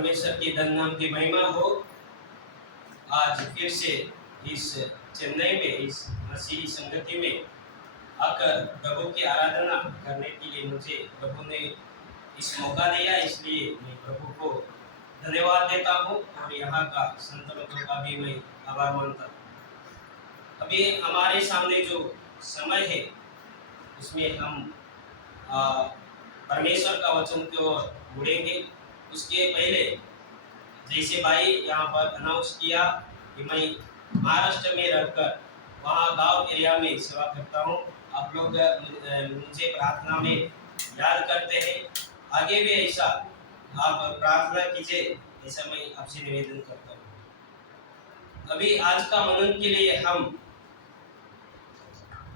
परमेश्वर के धन नाम की महिमा हो। आज फिर से इस चेन्नई में इस मसीही संगति में आकर प्रभु की आराधना करने के लिए मुझे प्रभु ने इस मौका दिया, इसलिए मैं प्रभु को धन्यवाद देता हूँ और यहाँ का संत लोगों का भी मैं आभार मानता हूँ। अभी हमारे सामने जो समय है उसमें हम परमेश्वर का वचन की ओर मुड़ेंगे। उसके पहले जैसे भाई यहाँ पर अनाउंस किया कि मैं महाराष्ट्र में रहकर वहाँ गांव एरिया में सेवा करता हूँ। आप लोग मुझे प्रार्थना में याद करते हैं, आगे भी ऐसा आप प्रार्थना कीजिए, ऐसा मैं आपसे निवेदन करता हूँ। अभी आज का मनन के लिए हम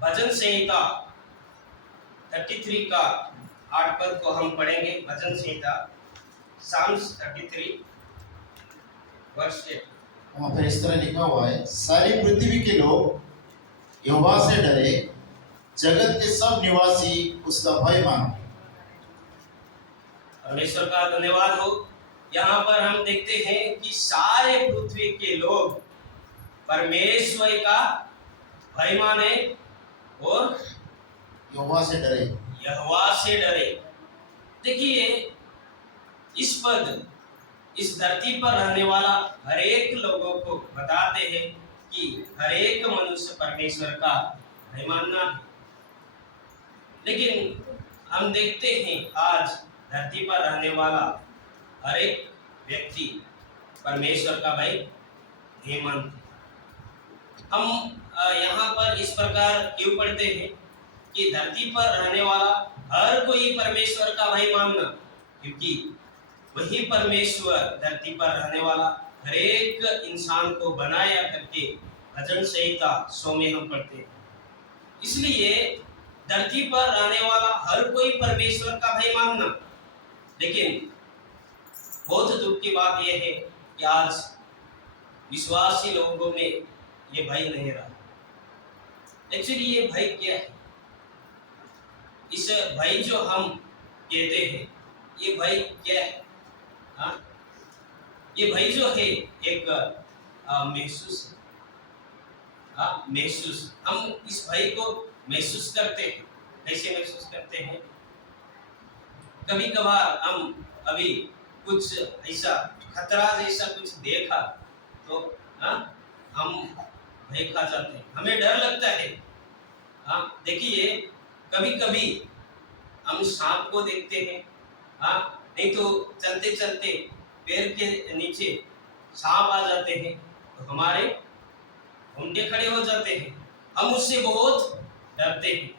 भजन संहिता 33 का 8 पद को हम पढ़ेंगे। भजन संहिता साम्स 33 वर्ष 8। वहाँ पर इस तरह लिखा हुआ है, सारी पृथ्वी के लोग यहोवा से डरे, जगत के सब निवासी उसका भय मानो। परमेश्वर का धन्यवाद हो। यहाँ पर हम देखते हैं कि सारे पृथ्वी के लोग परमेश्वर का भय माने और यहोवा से डरे। यहोवा से डरे। देखिए इस पद इस धरती पर रहने वाला हर एक लोगों को बताते हैं कि हर एक मनुष्य परमेश्वर का भय मानना है। लेकिन हम देखते हैं आज धरती पर रहने वाला हर एक व्यक्ति परमेश्वर का भय नहीं मानते। हम यहाँ पर इस प्रकार क्यों पढ़ते हैं कि धरती पर रहने वाला हर कोई परमेश्वर का भय मानना, क्योंकि वही परमेश्वर धरती पर रहने वाला हर एक इंसान को बनाया करके भजन संहिता 100 में हम पढ़ते हैं। इसलिए धरती पर रहने वाला हर कोई परमेश्वर का भय मानना। लेकिन बहुत दुख की बात यह है कि आज विश्वासी लोगों में ये भय नहीं रहा। एक्चुअली ये भय क्या है? इस भय जो हम कहते हैं, ये भय क्या है? हाँ, ये भय जो है एक महसूस है। महसूस, हम इस भय को महसूस करते हैं। कैसे महसूस करते हैं? कभी कभार हम अभी कुछ ऐसा खतरा जैसा कुछ देखा तो हम भय खा जाते हैं, हमें डर लगता है। देखिए कभी कभी हम सांप को देखते हैं, नहीं तो चलते चलते पैर के नीचे सांप आ जाते हैं तो हमारे होंठे खड़े हो जाते हैं। हम उससे बहुत डरते हैं,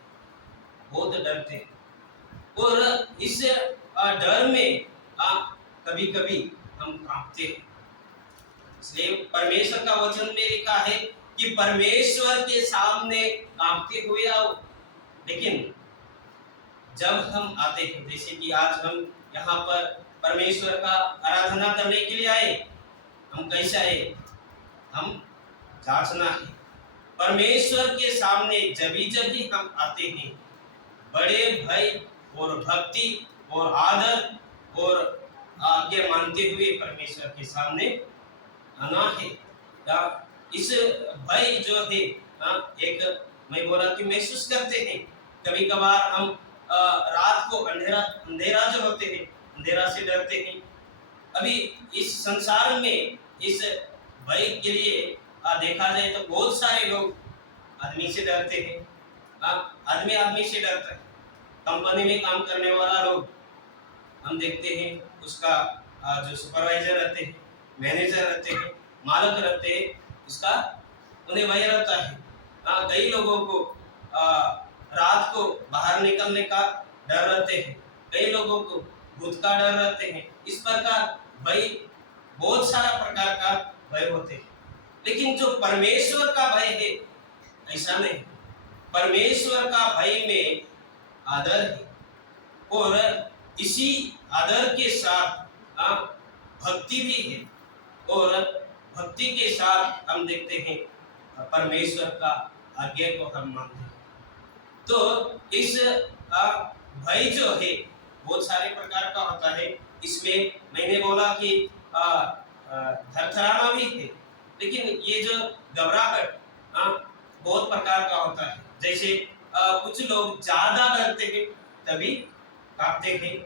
बहुत डरते हैं। और इस डर में कभी कभी हम कांपते हैं। इसलिए परमेश्वर का वचन में लिखा है कि परमेश्वर के सामने कांपते हुए आओ। लेकिन जब हम आते हैं, जैसे कि आज हम यहाँ पर परमेश्वर का आराधना करने के लिए आए, हम कैसे आए? हम जांचना है। परमेश्वर के सामने जब हम आते हैं, बड़े भय और भक्ति और आदर और आज्ञा मानते हुए परमेश्वर के सामने आना है। इस भय जो है एक मैं बोला कि महसूस करते हैं। कभी कभार हम रात को अंधेरा जो होते हैं, अंधेरा से डरते हैं। अभी इस संसार में इस भय के लिए देखा जाए तो बहुत सारे लोग आदमी से डरते हैं। आदमी से डरता है। कंपनी में काम करने वाला लोग हम देखते हैं, उसका जो सुपरवाइजर रहते हैं, मैनेजर रहते हैं, मालक रहते हैं, उसका उन्हें भय रहता है। कई लोगों को रात को बाहर निकलने का डर रहते हैं, कई लोगों को भूत का डर रहते हैं। इस प्रकार भय, बहुत सारा प्रकार का भय होते हैं। लेकिन जो परमेश्वर का भय है ऐसा नहीं। परमेश्वर का भय में आदर है और इसी आदर के साथ भक्ति भी है। और भक्ति के साथ हम देखते हैं परमेश्वर का आज्ञा को हम मानते हैं। तो इस भय जो है बहुत सारे प्रकार का होता है। इसमें मैंने बोला कि थरथराना भी है, लेकिन ये जो घबराहट बहुत प्रकार का होता है। जैसे कुछ लोग ज्यादा डरते हैं तभी कांपते हैं,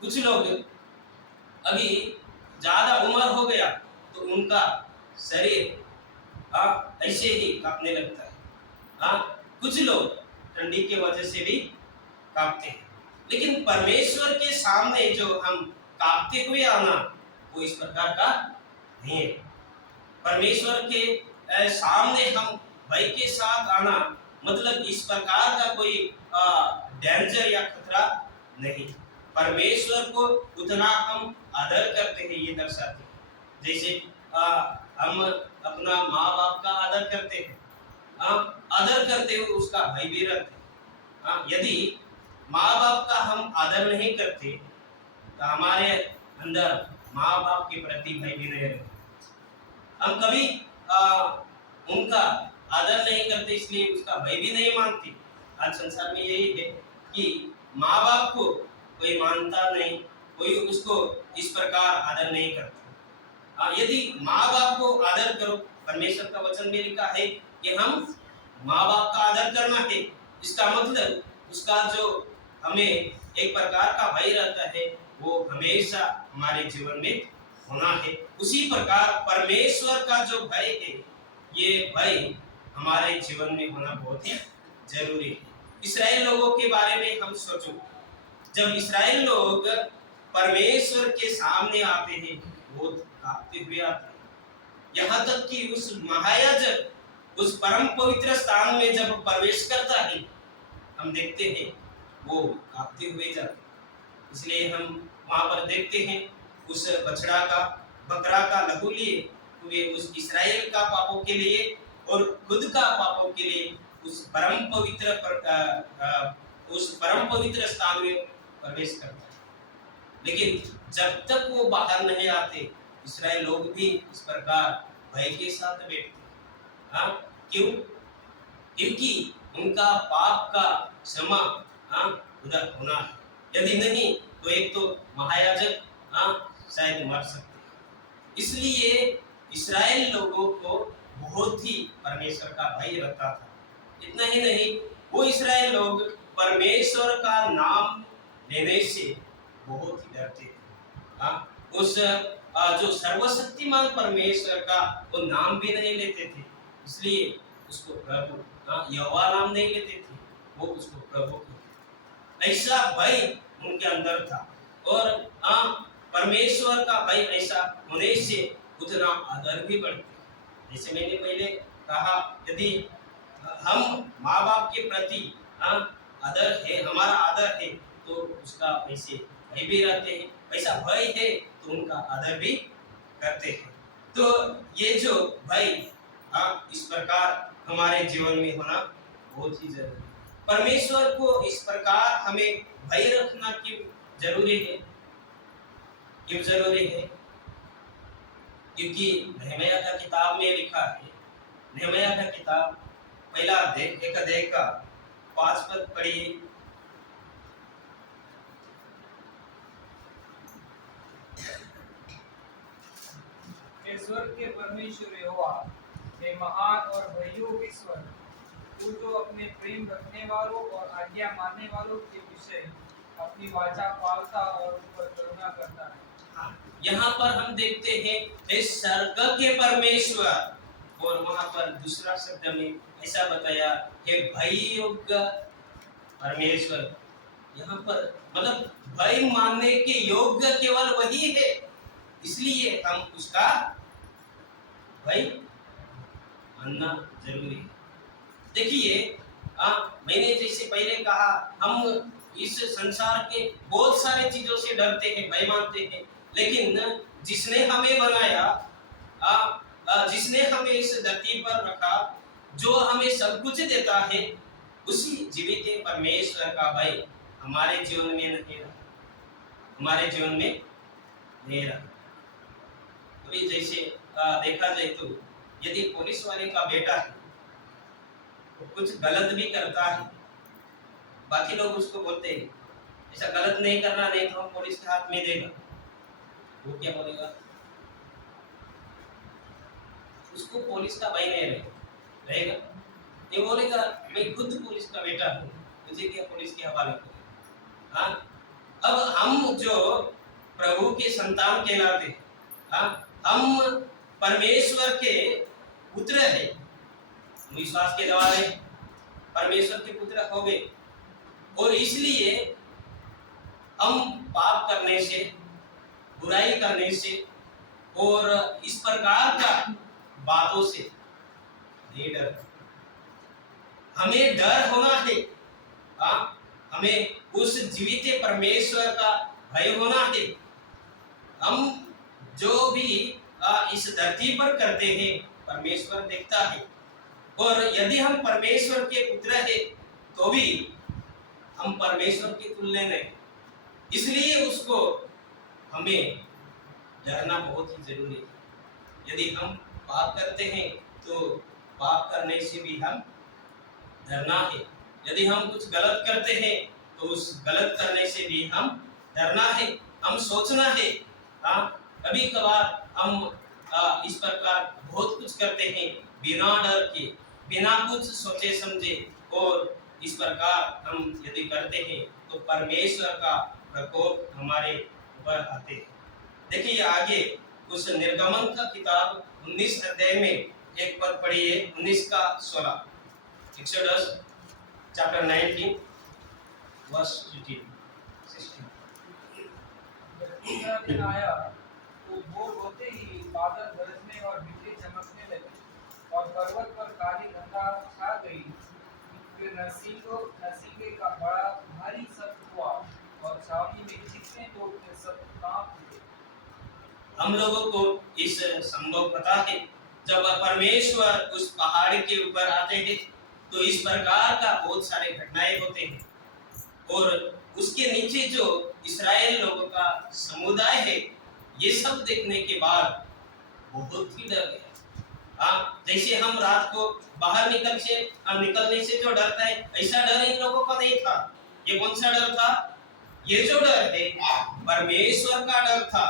कुछ लोग अभी ज्यादा उम्र हो गया तो उनका शरीर ऐसे ही कांपने लगता है। कुछ लोग ठंडी के वजह से भी कांपते हैं, लेकिन परमेश्वर के सामने जो हम कांपते हुए आना वो इस प्रकार का नहीं है। परमेश्वर के सामने हम भय के साथ आना मतलब इस प्रकार का कोई डेंजर या खतरा नहीं। परमेश्वर को उतना हम आदर करते हैं, ये दर्शाते हैं। जैसे हम अपना माँ बाप का आदर करते हैं, आदर करते हुए उसका भय भी रखते हैं। यदि माँ बाप का हम आदर नहीं करते तो हमारे अंदर माँ बाप के प्रति भय भी नहीं रहता। हम कभी उनका आदर नहीं करते, इसलिए उसका भय भी नहीं मानते। आज संसार में यही है कि माँ बाप को कोई मानता नहीं, कोई उसको इस प्रकार आदर नहीं करता। यदि माँ बाप को आदर करो, परमेश्वर का वचन में लिखा है कि हम माँ बाप का आदर करना है। इसका मतलब उसका जो हमें एक प्रकार का भय रहता है वो हमेशा हमारे जीवन में होना है। उसी प्रकार परमेश्वर का जो भय है, ये भय हमारे जीवन में होना बहुत ही जरूरी है। इस्राएल लोगों के बारे में हम सोचो, जब इस्राएल लोग परमेश्वर के सामने आते हैं वो कांपते हुए आते हैं। यहाँ तक कि उस महायाजक उस परम पवित्र स्थान में जब प्रवेश करता है, हम देखते हैं वो कांपते हुए जाते हैं। इसलिए हम वहां पर देखते हैं उस बछड़ा का बकरा का लहू लिए हुए उस इस्राएल का पापों के लिए और खुद का पापों के लिए उस परम पवित्र स्थान में प्रवेश करता है। लेकिन जब तक वो बाहर नहीं आते, इस्राएल लोग भी इस प्रकार भय के साथ बैठते। क्यों? क्योंकि उनका पाप का क्षमा उधर होना है। यदि नहीं तो एक तो महायाजक शायद मर सकते हैं। इसलिए इस्राएल लोगों को बहुत ही परमेश्वर का भय रहता था। इतना ही नहीं, वो इस्राएल लोग परमेश्वर का नाम लेने से बहुत ही डरते थे। उस जो सर्वशक्तिमान परमेश्वर का वो नाम भी नहीं लेते थे, इसलिए उसको प्रभु यहोवा नाम नहीं लेते थे, वो उसको प्रभु कहते। ऐसा भय उनके अंदर था और परमेश्वर का भय ऐसा होने से उतना आदर भी बढ़ता। जैसे मैंने पहले कहा, यदि हम माँ बाप के प्रति आदर है, हमारा आदर है, तो उसका वैसे भय भी रहते हैं। वैसा भय है तो उनका आदर भी करते हैं। तो ये जो भय इस प्रकार हमारे जीवन में होना बहुत ही जरूरी है। परमेश्वर को इस प्रकार हमें भय रखना क्यों जरूरी है? क्यों जरूरी है? क्योंकि नहमयाह का किताब में लिखा है, नहमयाह का किताब पहला अध्याय 1 अध्याय का 5 पद पढ़िए। स्वर्ग के परमेश्वर यहोवा, हे महान और भययोग्य ईश्वर, तू तो अपने प्रेम रखने वालों और आज्ञा मानने वालों के विषय अपनी वाचा पालता और उन पर करुणा करता है। यहाँ पर हम देखते हैं हे स्वर्ग के परमेश्वर, और वहां पर दूसरा शब्द में ऐसा बताया हे भययोग्य परमेश्वर। यहाँ पर मतलब भय मानने के योग्य केवल वही है, इसलिए हम उसका भय मानना जरूरी है। देखिए, मैंने जैसे पहले कहा, हम इस संसार के बहुत सारे चीजों से डरते हैं, भय मानते हैं, लेकिन जिसने हमें बनाया, जिसने हमें इस धरती पर रखा, जो हमें सब कुछ देता है, उसी जीवित परमेश्वर का भय हमारे जीवन में नहीं रहा, हमारे जीवन में नहीं रहा। अभी जैसे देखा जाए तो यदि पुलिस वाले का बेटा है तो कुछ गलत भी करता है, बाकी लोग उसको बोलते हैं ऐसा गलत नहीं करना, नहीं तो हम पुलिस के हाथ में देगा। वो क्या बोलेगा? उसको पुलिस का भाई नहीं रहेगा। ये बोलेगा मैं खुद पुलिस का बेटा हूँ, मुझे क्या पुलिस के हवाले करें। हाँ, अब हम जो प्रभु के संतान कहलाते हैं, हाँ, हम परमेश्वर के पुत्र हैं, विश्वास के द्वारा परमेश्वर के पुत्र हो गए, और इसलिए हम पाप करने से, बुराई करने से और इस प्रकार का बातों से नहीं डर। हमें डर होना है, हाँ, हमें उस जीवित परमेश्वर का भय होना है। हम जो भी इस धरती पर करते हैं परमेश्वर देखता है, और यदि हम परमेश्वर के पुत्र हैं तो भी हम परमेश्वर की तुलना नहीं, इसलिए उसको हमें डरना बहुत ही जरूरी है। यदि हम पाप करते हैं तो पाप करने से भी हम डरना है। यदि हम कुछ गलत करते हैं तो उस गलत करने से भी हम डरना है, हम सोचना है। हाँ, कभी कभार हम इस प्रकार बहुत कुछ करते हैं बिना डर के, बिना कुछ सोचे समझे, और इस प्रकार हम यदि करते हैं तो परमेश्वर का प्रकोप हमारे ऊपर आते हैं। देखिए आगे उस निर्गमन का किताब 19 अध्याय में एक पद पढ़िए, 19 का 16, एक्सोडस चैप्टर 19 वर्स 15 16। जब तीसरा दिन आया तो भोर होते ही बादल गरजने और बिजली चमकने लगी और पर्वत पर काली अंधार छा गई। फिर नरसिंगे का बड़ा भारी शब्द हुआ और छावनी में जितने लोग थे सब कांप उठे। हम लोगों को इस संभव पता है, जब परमेश्वर उस पहाड़ के ऊपर आते हैं तो इस प्रकार का बहुत सारे घटनाएं होते हैं, और उसके नीचे जो इस्राएल लोगों का समुदाय है, ये सब देखने के बाद बहुत ही डर गया। हाँ, जैसे हम रात को बाहर निकलने से जो डरता है, ऐसा डर इन लोगों का नहीं था। ये कौन सा डर था? ये जो डर है परमेश्वर का डर था।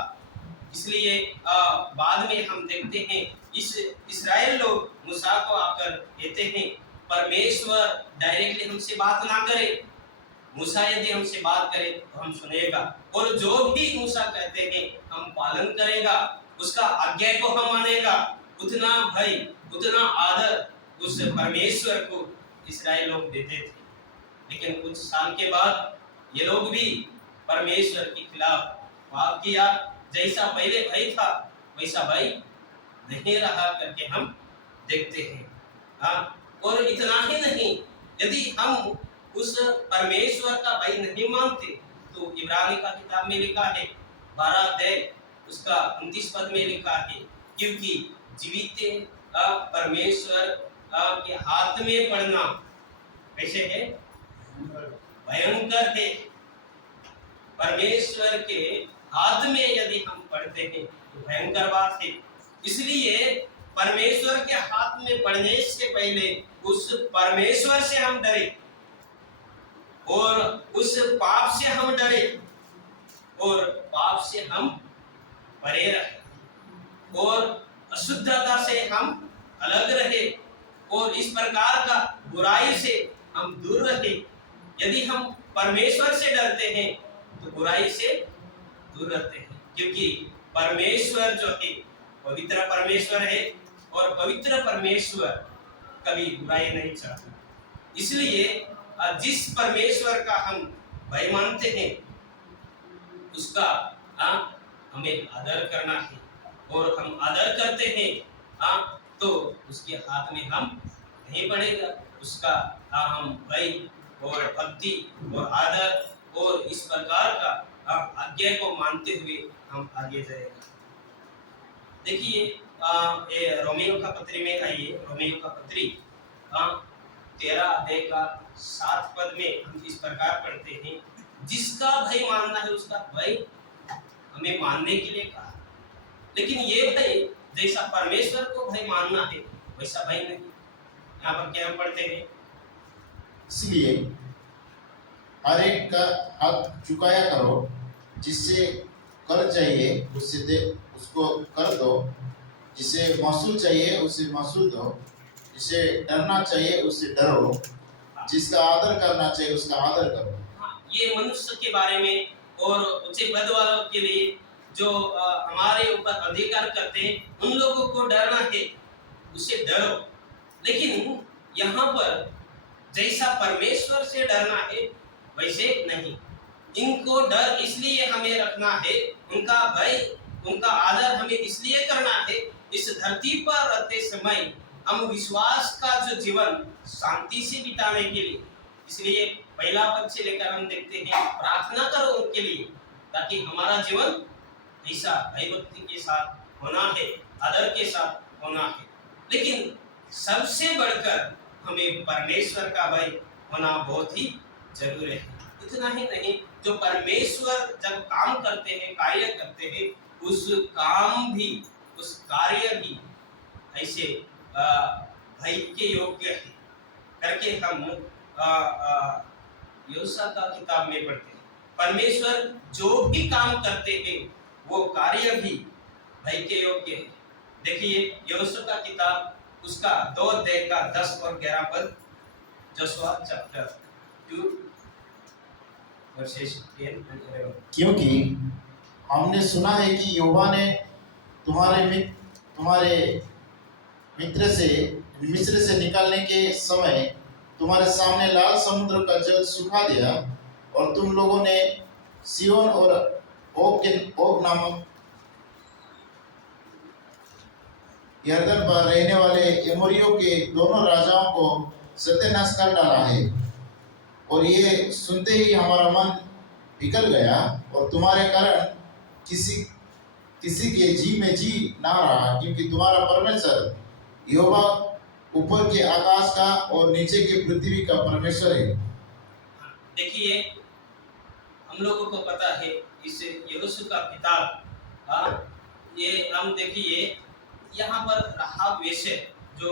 इसलिए बाद में हम देखते हैं इस इस्राएल लोग मूसा को आकर कहते हैं परमेश्वर डायरेक्टली हमसे बात ना करे, मूसा यदि हमसे बात करे तो हम सुनेगा, और जो भी मूसा कहते हैं हम पालन करेगा, उसका आज्ञा को हम मानेगा। उतना भय, उतना आदर उस परमेश्वर को इस्राएल लोग देते थे। लेकिन कुछ साल के बाद ये लोग भी परमेश्वर के खिलाफ पाप किया। जैसा पहले भय था वैसा भय नहीं रहा करके हम देखते हैं। हाँ, और इतना ही नहीं, यदि हम उस परमेश्वर का भय नहीं मानते तो इब्रानी का किताब में लिखा है 12 अध्याय उसका 29 पद में लिखा है, क्योंकि जीवित परमेश्वर के हाथ में पड़ना कैसे है? भयंकर है। परमेश्वर के हाथ में यदि हम पढ़ते हैं तो भयंकर बात है। इसलिए परमेश्वर के हाथ में पढ़ने से पहले उस परमेश्वर से हम डरे, और उस पाप से हम डरे, और पाप से हम परे रहे, और अशुद्धता से हम अलग रहे, और इस प्रकार का बुराई से हम दूर रहे। यदि हम परमेश्वर से डरते हैं तो बुराई से दूर रहते हैं, क्योंकि परमेश्वर जो है पवित्र परमेश्वर है, और पवित्र परमेश्वर कभी बुराई नहीं चाहता। इसलिए जिस परमेश्वर का हम भय मानते हैं उसका हमें आदर करना है, और हम आदर करते हैं तो उसके हाथ में हम नहीं पड़ेगा। उसका हम भय और भक्ति और आदर और इस प्रकार का आज्ञा को मानते हुए हम आगे जाएगा। देखिए रोमियो का पत्री में आइए, रोमियो का पत्री 13 अध्याय का 7 पद में हम इस प्रकार पढ़ते हैं, जिसका भय मानना है उसका भय हमें मानने के लिए कहा। लेकिन ये भय जैसा परमेश्वर को भय मानना है वैसा भय नहीं। यहाँ पर क्या हम पढ़ते हैं? इसलिए हर एक का हाथ चुकाया करो, जिससे कर चाहिए उससे दे, उसको कर दो। जिसे महसूल चाहिए उसे महसूल दो। जिसे डरना चाहिए उससे डरो। जिसका आदर करना चाहिए उसका आदर करो। हाँ, ये मनुष्य के बारे में और ऊंचे पद वालों के लिए जो हमारे ऊपर अधिकार करते हैं उन लोगों को डरना है, उससे डरो। लेकिन यहाँ पर जैसा परमेश्वर से डरना है वैसे नहीं। इनको डर इसलिए हमें रखना है, उनका भय उनका आदर हमें इसलिए करना है, इस धरती पर रहते समय हम विश्वास का जो जीवन शांति से बिताने के लिए। इसलिए पहला पद से लेकर हम देखते हैं, प्रार्थना करो उनके लिए ताकि हमारा जीवन ऐसा भयभक्ति के साथ होना है, आदर के साथ होना है। लेकिन सबसे बढ़कर हमें परमेश्वर का भय होना बहुत ही जरूरी है। इतना ही नहीं, जो परमेश्वर जब काम करते हैं, कार्य करते हैं, उस काम भी, उस कार्य भी ऐसे भय के योग्य है करके हम यहोशू का किताब में पढ़ते हैं। परमेश्वर जो भी काम करते हैं वो कार्य भी भय के योग्य है। देखिए यहोशू का किताब उसका 2 अध्याय का 10 और 11 पद, जोशुआ चैप्टर 2 वर्सेस 10 and 11। क्योंकि हमने सुना है कि यहोवा ने तुम्हारे मिस्र से निकलने के समय तुम्हारे सामने लाल समुद्र का जल सुखा दिया, और तुम लोगों ने सिय्योन और ओग नामक यरदन पर रहने वाले एमोरियों के दोनों राजाओं को सत्यानाश कर डाला है। और ये सुनते ही हमारा मन पिघल गया, और तुम्हारे कारण किसी के जी में जी ना रहा, क्योंकि तुम्हारा परमेश्वर यहोवा ऊपर के आकाश का और नीचे के पृथ्वी का परमेश्वर है। देखिए हम लोगों को पता है इस यहोशू का किताब, ये हम देखिए यहाँ पर राहाब वेश्या जो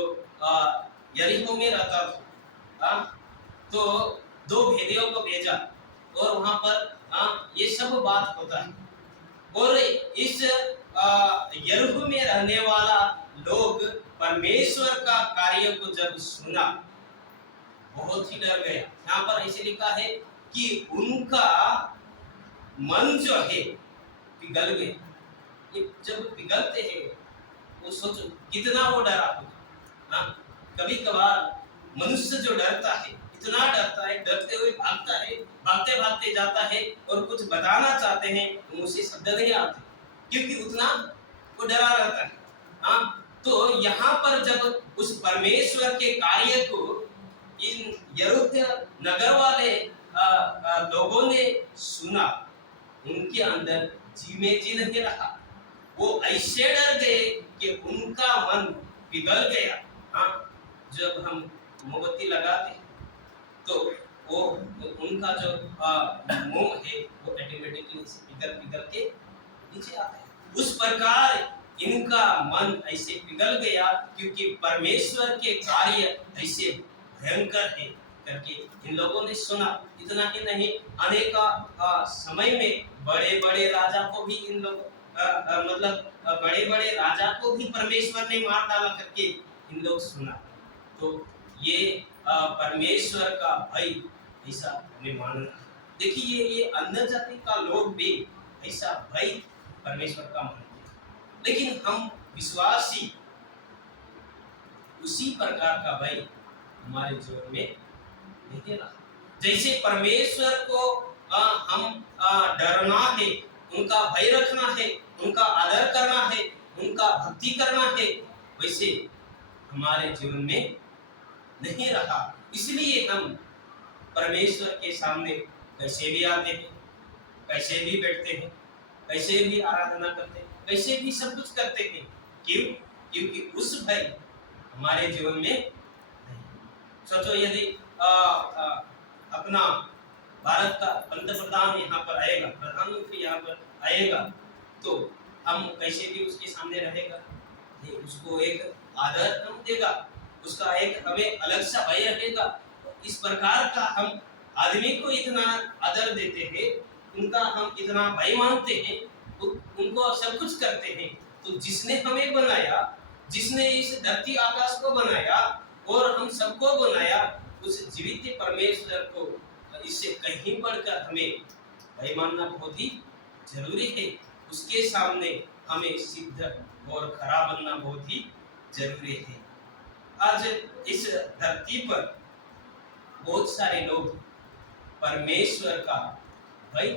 यरीहो में रहता था, तो 2 भेदियों को भेजा और वहाँ पर ये सब बात होता है। और इस यरीहो में रहने वाला लोग परमेश्वर का कार्य को जब सुना बहुत ही डर गया। यहाँ पर ऐसे लिखा है कि उनका मन जो है पिघल गया। ये जब पिघलते हैं वो सोचो कितना वो डरा होगा। कभी कभार मनुष्य जो डरता है, इतना डरता है, डरते हुए भागता है, भागते भागते जाता है और कुछ बताना चाहते हैं तो मुझसे शब्द नहीं आते, क्योंकि उतना वो डरा रहता है। तो यहाँ पर जब उस परमेश्वर के कार्य को इन यरूशलेम नगर वाले लोगों ने सुना, उनके अंदर जी में जी नहीं रहा। वो ऐसे डर गए कि उनका मन पिघल गया। जब हम मोमबत्ती लगाते हैं तो वो उनका जो मोम है वो ऑटोमेटिकली पिघल के नीचे आता है। उस प्रकार इनका मन ऐसे पिघल गया क्योंकि परमेश्वर के कार्य ऐसे भयंकर है करके इन लोगों ने सुना। इतना ही नहीं, अनेक समय में बड़े बड़े राजा को भी इन लोग मतलब बड़े बड़े राजा को भी परमेश्वर ने मार डाला करके इन लोग सुना। तो ये परमेश्वर का भय ऐसा हमें मानना। देखिए ये अन्य जाति का लोग भी ऐसा भय परमेश्वर का मानते हैं, लेकिन हम विश्वासी उसी प्रकार का भय हमारे जीवन में नहीं रहा। जैसे परमेश्वर को हम डरना है, उनका भय रखना है, उनका आदर करना है, उनका भक्ति करना है, वैसे हमारे जीवन में नहीं रहा। इसलिए हम परमेश्वर के सामने कैसे भी आते हैं, कैसे भी बैठते हैं, कैसे भी आराधना करते हैं, कैसे भी सब कुछ करते हैं। क्यों? क्योंकि उस भय हमारे जीवन में नहीं। सोचो यदि अपना भारत का पंतप्रधान यहाँ पर आएगा, प्रधानमंत्री यहाँ पर आएगा, तो हम कैसे भी उसके सामने रहेगा, उसको एक आदर हम देगा, उसका एक हमें अलग सा भय रहेगा। इस प्रकार का हम आदमी को इतना आदर देते हैं, उनका हम इतना भय मानते हैं, उनको सब कुछ करते हैं। तो जिसने हमें बनाया, जिसने इस धरती आकाश को बनाया और हम सबको बनाया, उस जीवित परमेश्वर को इससे कहीं बढ़कर हमें भय मानना बहुत ही जरूरी है। उसके सामने हमें सिद्ध और खरा बनना बहुत ही जरूरी है। आज इस धरती पर बहुत सारे लोग परमेश्वर का भय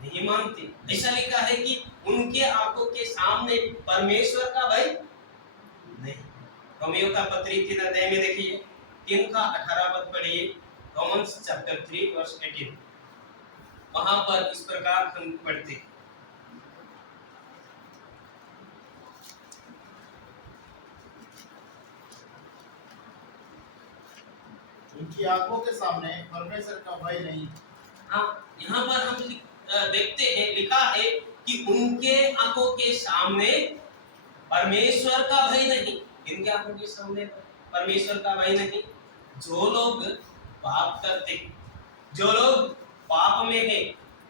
नहीं मानते। ऐसा लिखा है कि उनके आंखों के सामने परमेश्वर का भय नहीं। रोमियो का पत्री 3 अध्याय में देखिए 3 का 18 पद पढ़िए। Romans chapter 3 verse 18। वहां पर इस प्रकार हम पढ़ते हैं, उनकी आंखों के सामने परमेश्वर का भय नहीं। हाँ, यहाँ पर हम देखते हैं, लिखा है कि उनके आंखों के सामने परमेश्वर का भय नहीं। इनके आंखों के सामने परमेश्वर का भय नहीं। जो लोग पाप करते हैं, जो लोग पाप में हैं,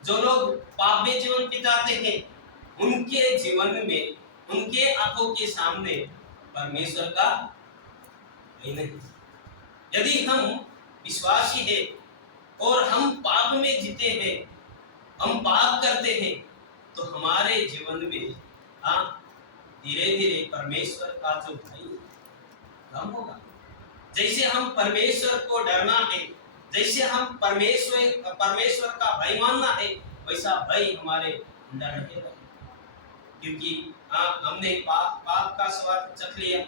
जो लोग पाप में जीवन बिताते हैं, उनके जीवन में, उनके आंखों के सामने परमेश्वर का भय नहीं। यदि हम विश्वासी हैं और हम पाप में जीते हैं, हम पाप करते हैं, तो हमारे जीवन में धीरे धीरे परमेश्वर का जो भय कम होगा। जैसे हम परमेश्वर को डरना है, जैसे हम परमेश्वर का भय मानना है, वैसा भय हमारे अंदर नहीं रहेगा। क्योंकि हमने पाप का स्वाद चख लिया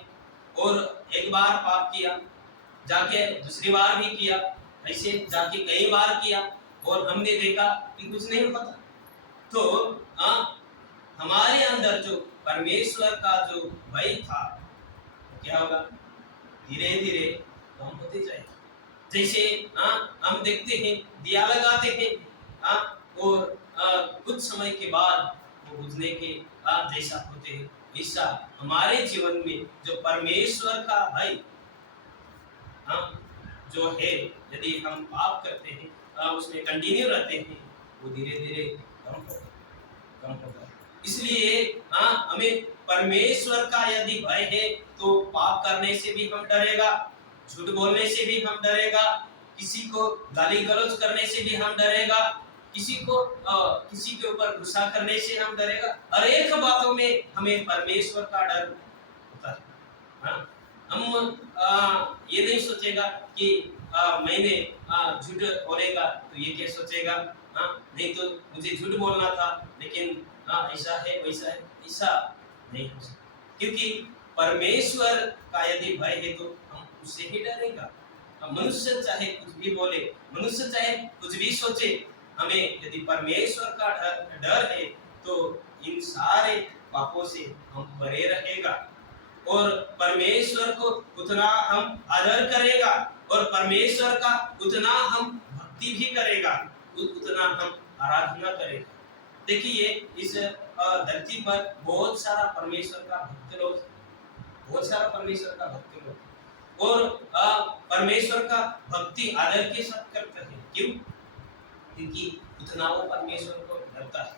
और एक बार पाप किया, जाके दूसरी बार भी किया, ऐसे जाके कई बार किया और हमने देखा कि कुछ नहीं होता। तो हमारे अंदर जो परमेश्वर का जो भय था, क्या होगा? धीरे धीरे कम होते जाएगा। जैसे हम देखते हैं, दिया लगाते हैं और कुछ समय के बाद वो बुझने के जैसा होते हैं, वैसा हमारे जीवन में जो परमेश्वर का भय जो है, यदि हम पाप करते हैं, उसमें कंटिन्यू रहते हैं, वो धीरे धीरे कम होगा। इसलिए हमें परमेश्वर का यदि भय है तो पाप करने से भी हम डरेगा, झूठ बोलने से भी हम डरेगा, किसी को गाली गलौज करने से भी हम डरेगा, किसी के ऊपर गुस्सा करने से हम डरेगा। हर एक बातों में हमें परमेश्वर का डर होता है। हम ये नहीं सोचेगा कि मैंने झूठ बोलेगा तो ये क्या सोचेगा, नहीं तो मुझे झूठ बोलना था, लेकिन ऐसा है वैसा है, ऐसा नहीं हो सकता। क्योंकि परमेश्वर का यदि भय है तो हम उससे ही डरेगा। मनुष्य चाहे कुछ भी बोले, मनुष्य चाहे कुछ भी सोचे, हमें यदि परमेश्वर का डर है तो इन सारे पापों से हम परे रहेगा और परमेश्वर को उतना हम आदर करेगा और परमेश्वर का उतना हम भक्ति भी करेगा, उतना हम आराधना करेगा। देखिए, इस धरती पर बहुत सारा परमेश्वर का भक्त लोग, बहुत सारा परमेश्वर का भक्त लोग और परमेश्वर का भक्ति आदर के साथ करते हैं। क्यों? क्योंकि उतना वो परमेश्वर को डरता है।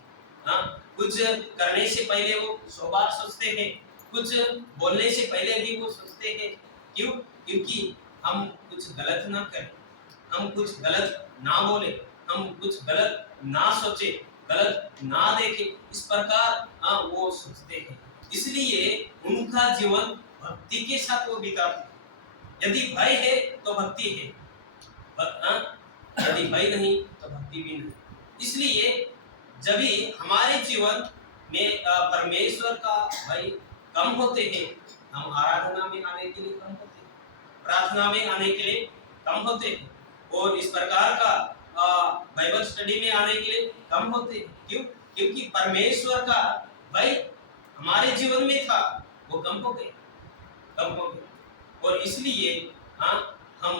कुछ करने से पहले वो 100 बार सोचते हैं, कुछ बोलने से पहले भी वो सोचते हैं। क्यों? क्योंकि हम कुछ गलत ना करें, हम कुछ गलत ना बोले, हम कुछ गलत ना सोचे, गलत ना देखे, इस प्रकार वो सोचते हैं। इसलिए उनका जीवन भक्ति के साथ वो बिताते हैं। यदि भय है तो भक्ति है, यदि भय नहीं तो भक्ति भी नहीं। इसलिए जब भी हमारे जीवन में परमेश्वर का भय कम होते हैं, हम आराधना में आने के लिए कम होते हैं, प्रार्थना में आने के लिए कम होते हैं और इस प्रकार का बाइबल स्टडी में आने के लिए कम होते हैं। क्यों? क्योंकि परमेश्वर का भय हमारे जीवन में था, वो कम हो गए और इसलिए हम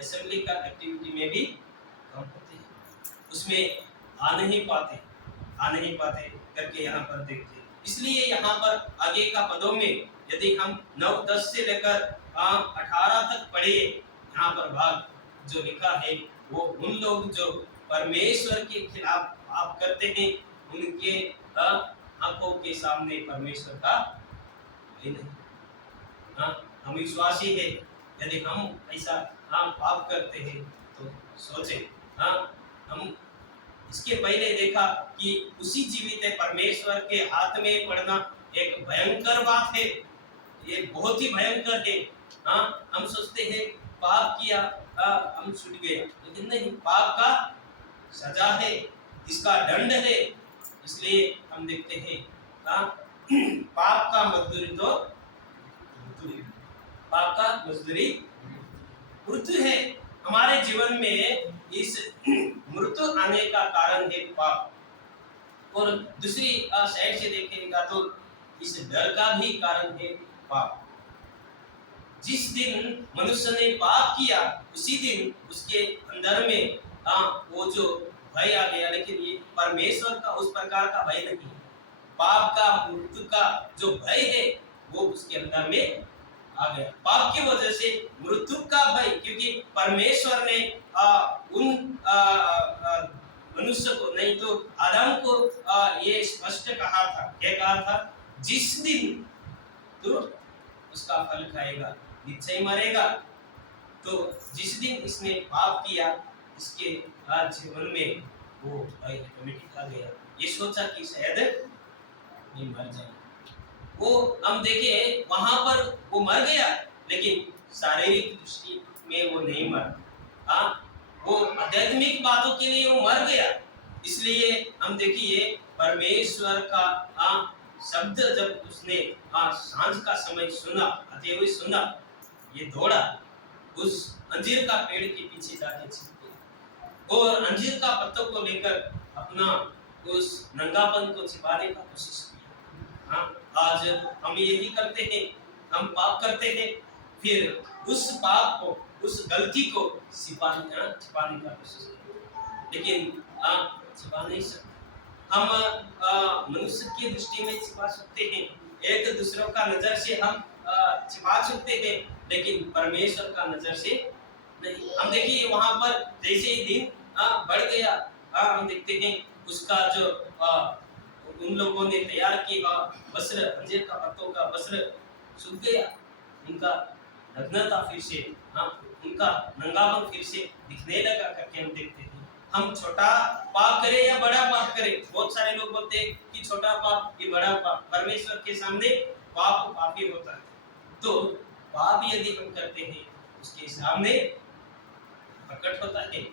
असेंबली का एक्टिविटी में भी कम होते हैं, उसमें आ नहीं पाते करके यहाँ पर देखते हैं। इसलिए यहाँ पर आगे का पदों में यदि हम 9-10 से लेकर 18 तक पढ़े, यहाँ पर भाग जो लिखा है वो उन लोग जो परमेश्वर के खिलाफ पाप करते हैं उनके आंखों के सामने परमेश्वर का भय नहीं। हाँ, हम विश्वासी है। यदि हम ऐसा पाप करते हैं तो सोचे, हाँ, हम इसके पहले देखा कि उसी जीवित है परमेश्वर के हाथ में पड़ना एक भयंकर बात है। ये बहुत ही भयंकर है। हाँ, हम सोचते हैं पाप किया, हम छूट गए, लेकिन नहीं, पाप का सजा है, इसका दंड है। इसलिए हम देखते हैं, हाँ, पाप का मजदूरी तो मृत्यु है। पाप का मजदूरी मृत्यु है। हमारे जीवन में इस मृत्यु आने का कारण है पाप। और दूसरी साइड से देखेगा तो इस डर का भी कारण है पाप। जिस दिन मनुष्य ने पाप किया उसी दिन उसके अंदर में वो जो भय आ गया, लेकिन ये परमेश्वर का उस प्रकार का भय नहीं। पाप का, मृत्यु का जो भय है वो उसके अंदर में आ गया। पाप की वजह से मृत्यु का भय, क्योंकि परमेश्वर ने उन मनुष्य को, नहीं तो आदम को ये स्पष्ट कहा था। क्या कहा था? जिस दिन तो उसका फल खाएगा निश्चय मरेगा। तो जिस दिन इसने पाप किया इसके जीवन में वो भय ऑटोमेटिक आ गया। ये सोचा कि शायद नहीं मर जाए। वो हम देखे वहां पर वो मर गया, लेकिन शारीरिक दृष्टि में वो नहीं मरा। वो आध्यात्मिक बातों के लिए वो मर गया। इसलिए हम देखिए परमेश्वर का शब्द जब उसने सांझ का समय सुना, आते हुए सुना, ये दौड़ा उस अंजीर का पेड़ के पीछे जाके छिप गया और अंजीर का पत्तों को लेकर अपना उस नंगापन को छिपाने का कोशिश किया। हाँ, आज हम यही करते हैं, हम पाप करते हैं, फिर उस पाप को, उस गलती को छिपाने का कोशिश करते हैं, लेकिन छिपा नहीं सकते। हम मनुष्य की दृष्टि में छिपा सकते हैं, एक दूसरों का नजर से हम छिपा सकते हैं, लेकिन परमेश्वर का नजर से नहीं। हम देखिए वहां पर जैसे ही दिन बढ़ गया, हम देखते हैं उसका जो उन लोगों ने तैयार किया वस्त्र, अंजीर का पत्तों का वस्त्र सूख गया। उनका नग्नता फिर से, उनका नंगापन फिर से दिखने लगा करके हम देखते हैं। हम छोटा पाप करें या बड़ा पाप करें, बहुत सारे लोग बोलते हैं कि छोटा पाप ये बड़ा पाप, परमेश्वर के सामने पाप पाप ही होता है। तो पाप यदि हम करते हैं उसके सामने प्रकट होता है।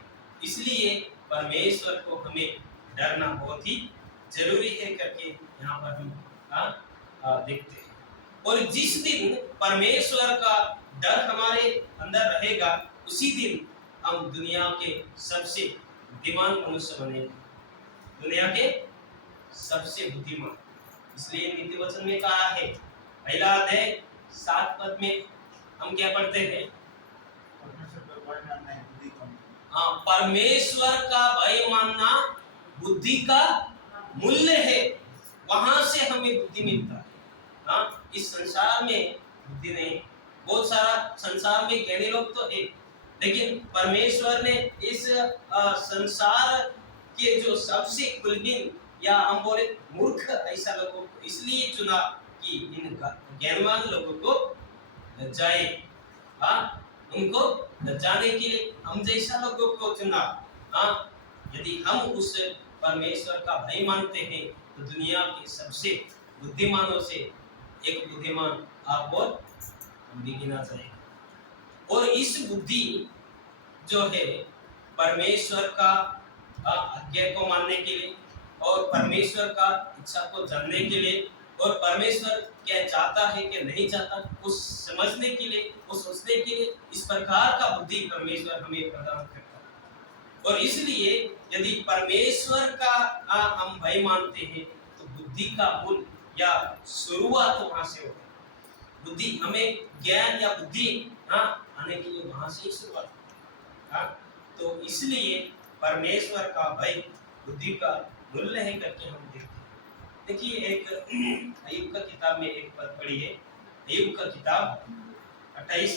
इसलिए परमेश्वर को हमें डरना बहुत ही जरूरी है करके यहाँ पर हम देखते हैं। और जिस दिन परमेश्वर का डर हमारे अंदर रहेगा उसी दिन हम दुनिया के सबसे बुद्धिमान मनुष्य बनेंगे, दुनिया के सबसे बुद्धिमान। इसलिए नीति वचन में कहा है, पहला अध्याय 7 पद में हम क्या पढ़ते हैं? परमेश्वर का भय मानना बुद्धि का मूल्य है। वहां से हमें बुद्धि मिलता है। इस संसार में बुद्धि नहीं। बहुत सारा संसार में ज्ञानी लोग तो है, लेकिन परमेश्वर ने इस संसार के जो सबसे कुलहीन या हम बोले मूर्ख ऐसा लोगों को इसलिए चुना कि इन ज्ञानवान लोगों को लज्जाए, उनको लज्जाने के लिए हम जैसा लोगों को चुना। यदि हम उस परमेश्वर का भय मानते हैं तो दुनिया के सबसे बुद्धिमानों से एक बुद्धिमान आप और हम भी गिना जाएगा। और इस बुद्धि जो है परमेश्वर का आज्ञा को मानने के लिए और परमेश्वर का इच्छा को जानने के लिए और परमेश्वर क्या चाहता है कि नहीं चाहता उस समझने के लिए, उस सोचने के लिए, इस प्रकार का बुद्धि परमेश्वर हमें प्रदान करता है। और इसलिए यदि परमेश्वर का हम भय मानते हैं तो बुद्धि का मूल या शुरुआत वहां से होती है। बुद्धि हमें ज्ञान या बुद्धि आने के लिए वहां से ही शुरुआत होती है। तो इसलिए परमेश्वर का भय बुद्धि का मूल्य है करके हम देखते हैं। देखिए एक अय्यूब का किताब में एक पद पढ़ी है, अय्यूब का किताब 28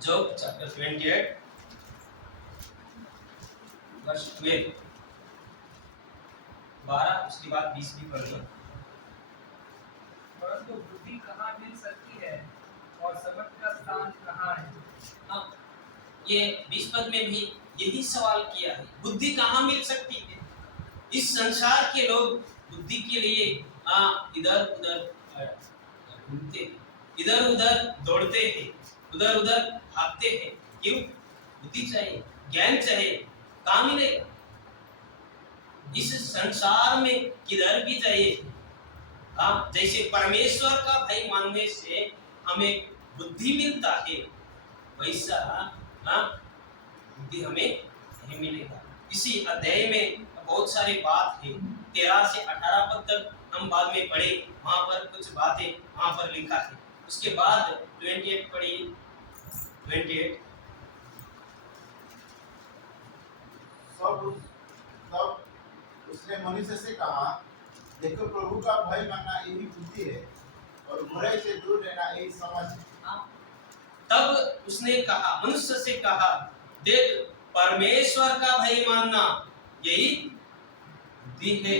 जॉब चैप्टर 28 वर्स 12। 12 उसके बाद 20 भी पढ़ना। परंतु बुद्धि कहाँ मिल सकती है और समझ का स्थान कहाँ है? हाँ, ये 20 पद में भी यही सवाल किया है, बुद्धि कहाँ मिल सकती है। इस संसार के लोग बुद्धि के लिए इधर उधर घूमते हैं, इधर उधर दौड़ते हैं, उधर उधर भागते हैं। क्यों? बुद्धि चाहिए, ज्ञान चाहिए, काम मिलेगा। इस संसार में किधर भी जाइए, जैसे परमेश्वर का भय मानने से हमें बुद्धि मिलता है, वैसा बुद्धि हमें नहीं मिलेगा। इसी अध्याय में बहुत सारी बात है, 13 से 18 पद तक हम बाद में पढ़े, वहां पर कुछ बातें वहां पर लिखा है। उसके बाद 28 पढ़िए, 28। तब उसने मनुष्य से कहा, देखो प्रभु का भय मानना यही बुद्धि है और बुराई से दूर रहना यही समझ है। तब उसने कहा, मनुष्य से कहा, देख परमेश्वर का भय मानना यही बुद्धि है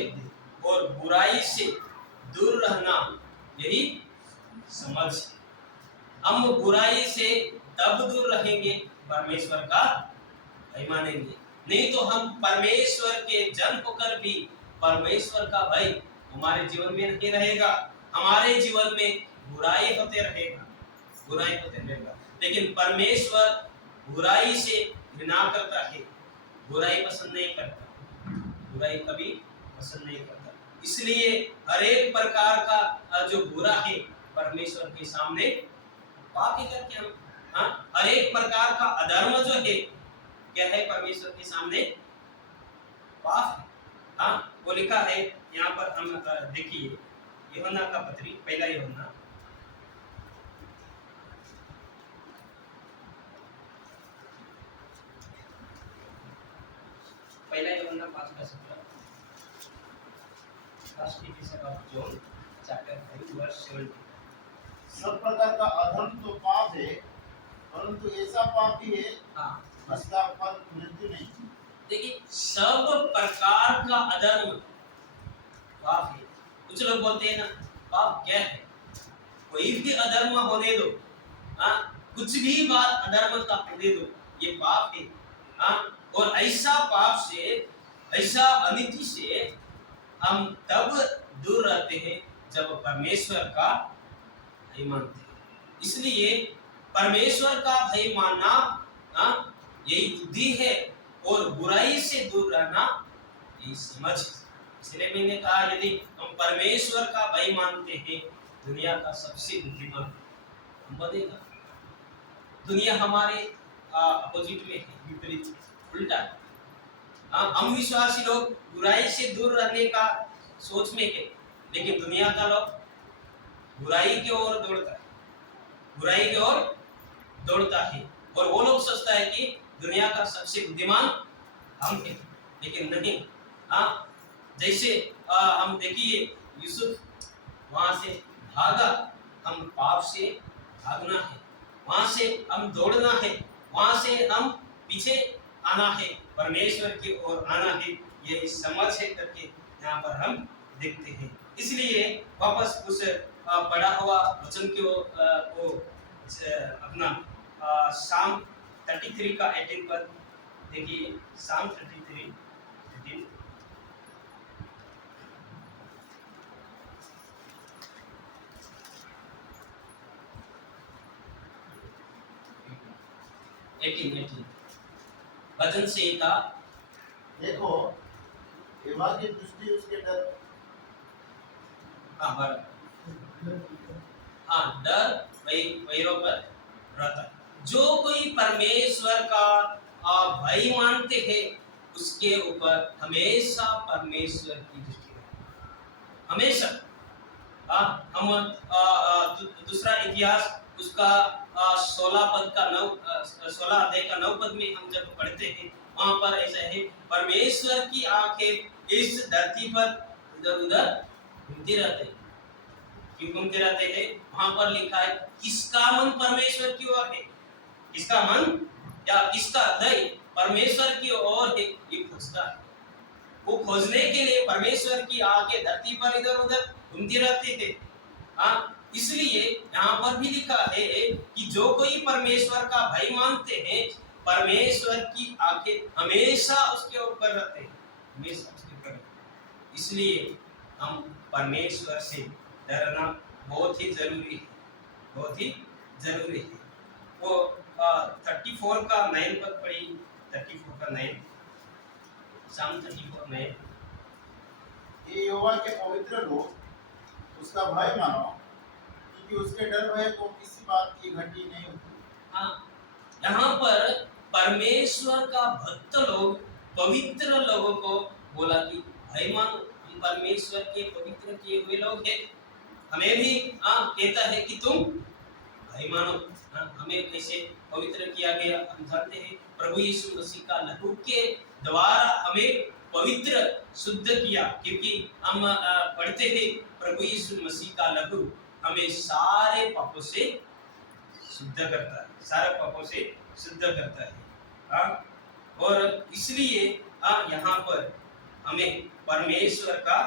और बुराई से दूर रहना यही समझ है। हम बुराई से तब दूर रहेंगे परमेश्वर का भय मानेंगे, नहीं तो हम परमेश्वर के जन होकर भी परमेश्वर का भय हमारे जीवन में नहीं रहेगा। हमारे जीवन में बुराई होते रहेगा, बुराई होते रहेगा। लेकिन परमेश्वर बुराई से घृणा करता है, बुराई पसंद नहीं करता, बुराई कभी पसंद नहीं करता। इसलिए हर एक प्रकार का जो बुरा है परमेश्वर के सामने पाप ही करके हम हर एक प्रकार का अधर्म जो है क्या है परमेश्वर के सामने पाप है। वो लिखा है यहाँ पर, हम देखिए यूहन्ना का पत्री, पहला यूहन्ना पहला यूहन्ना 5:17, first episode of John chapter 5 verse 17। सब प्रकार का अधर्म तो पाप है, परंतु ऐसा पाप भी है जिसका फल मृत्यु नहीं। देखिए सब प्रकार का अधर्म पाप है। कुछ लोग बोलते हैं ना, पाप क्या है, कोई भी अधर्म होने दो, कुछ भी बात अधर्म का होने दो, ये पाप है। और ऐसा पाप से, ऐसा अनिति से हम तब दूर रहते हैं जब परमेश्वर का भय मानते हैं। इसलिए परमेश्वर का भय मानना यही बुद्धि है और बुराई से दूर रहना यही समझ। इसलिए मैंने कहा, यदि हम परमेश्वर का भय मानते हैं, दुनिया का सबसे बुद्धिमान हम बनेगा। दुनिया हमारे अपोजिट में है, विपरीत, उल्टा। हम विश्वासी लोग बुराई से दूर रहने का सोच में है, लेकिन दुनिया का लोग बुराई की ओर दौड़ता है, बुराई की ओर दौड़ता है। और वो लोग सोचता है कि दुनिया का सबसे बुद्धिमान हम हैं, लेकिन नहीं। जैसे हम देखिए यूसुफ वहां से भागा, हम पाप से भागना है, वहां से हम दौड़ना है, वहां से हम पीछे आना है, परमेश्वर की ओर आना है, ये समझ है करके यहाँ पर हम देखते हैं। इसलिए वापस उस पढ़ा हुआ वचन को अपना साम 33 का 18 पद देखिए, साम 33 18 भजन संहिता। देखो यहोवा की दृष्टि उसके डर, डर वैरों पर रहता है। जो कोई परमेश्वर का भय मानते हैं उसके ऊपर हमेशा परमेश्वर की दृष्टि है, हमेशा। हम दूसरा इतिहास उसका 16 पद का 16 अध्याय का 9 पद में हम जब पढ़ते हैं, वहां पर ऐसा है, परमेश्वर की आंखें इस धरती पर इधर उधर घूमती रहते हैं। क्यों घूमते रहते हैं? वहां पर लिखा है, किसका मन परमेश्वर की ओर है, किसका मन या किसका हृदय परमेश्वर की ओर है, ये खोजता है। वो खोजने के लिए परमेश्वर की आंखें धरती पर इधर उधर घूमती रहती थे। हाँ, इसलिए यहाँ पर भी लिखा है कि जो कोई परमेश्वर का भय मानते हैं, परमेश्वर की आंखें हमेशा उसके ऊपर रहते हैं, हमेशा उसके ऊपर। इसलिए हम परमेश्वर से डरना बहुत ही जरूरी है, बहुत ही जरूरी है। वो 34 का 9 पद पढ़ी, 34 का 9, साम 34:9। ये यहोवा के पवित्र लोग, उसका भय मानो, क्योंकि उसके डर भय को किसी बात की घटी नहीं होती। हाँ, यहाँ पर परमेश्वर का भक्त लोग, पवित्र लोगों को बोला कि भाई मानो, हम परमेश्वर के पवित्र किए हुए लोग हैं। हमें भी कहता है कि तुम भाई मानो। हमें कैसे पवित्र किया गया हम जानते हैं, प्रभु यीशु मसीह का लहू के द्वारा हमें पवित्र शुद्ध किया, क्योंकि हम पढ़ते हैं प्रभु यीशु मसीह का लहू हमें सारे पापों से शुद्ध करता है, सारे पापों से शुद्ध करता है। और इसलिए यहाँ पर हमें परमेश्वर का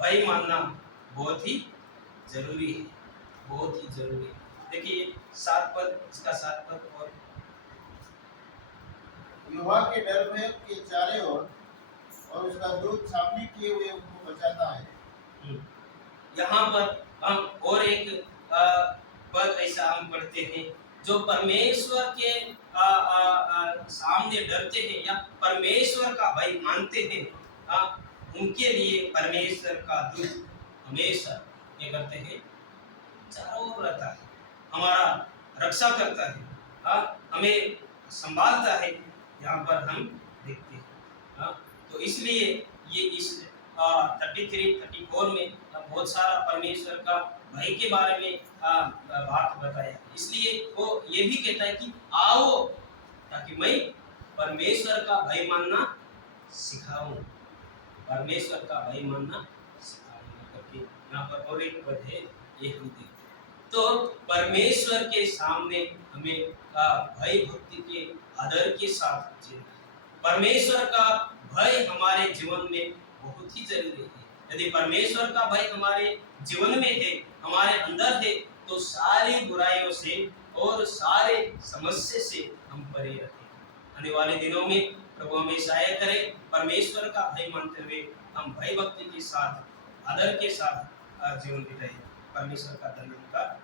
भय मानना बहुत ही जरूरी है, बहुत ही जरूरी है। देखिए 7 पद, इसका 7 पद और यहोवा के डर भय के चारे ओर और उसका दूत सामने किए हुए उनको बचाता है। यहाँ पर हम और एक पद ऐसा हम पढ़ते हैं, जो परमेश्वर के सामने डरते हैं या परमेश्वर का भय मानते हैं, उनके लिए परमेश्वर का दूत हमेशा क्या करते हैं, चारों ओर रहता है, हमारा रक्षा करता है, हमें संभालता है। यहाँ पर हम देखते हैं। तो इसलिए ये इस 33-34 में बहुत सारा परमेश्वर का भय के बारे में बात बताया। इसलिए वो ये भी कहता है कि आओ, ताकि मैं परमेश्वर का भय मानना सिखाऊं, परमेश्वर का भय मानना सिखाऊं करके यहाँ पर और एक पद है, ये हम देखते हैं। तो परमेश्वर के सामने हमें भय भक्ति के आदर के साथ जीना है। परमेश्वर का भय हमारे जीवन में बहुत ही जरूरी है। यदि परमेश्वर का भय हमारे जीवन में है, हमारे अंदर है, तो सारी बुराइयों से और सारे समस्या से हम परे रहें। आने वाले दिनों में प्रभु हमें सहाय करे, परमेश्वर का भय मानते हुए हम भय भक्ति के साथ, आदर के साथ जीवन बिताएं। परमेश्वर का धन्यवाद।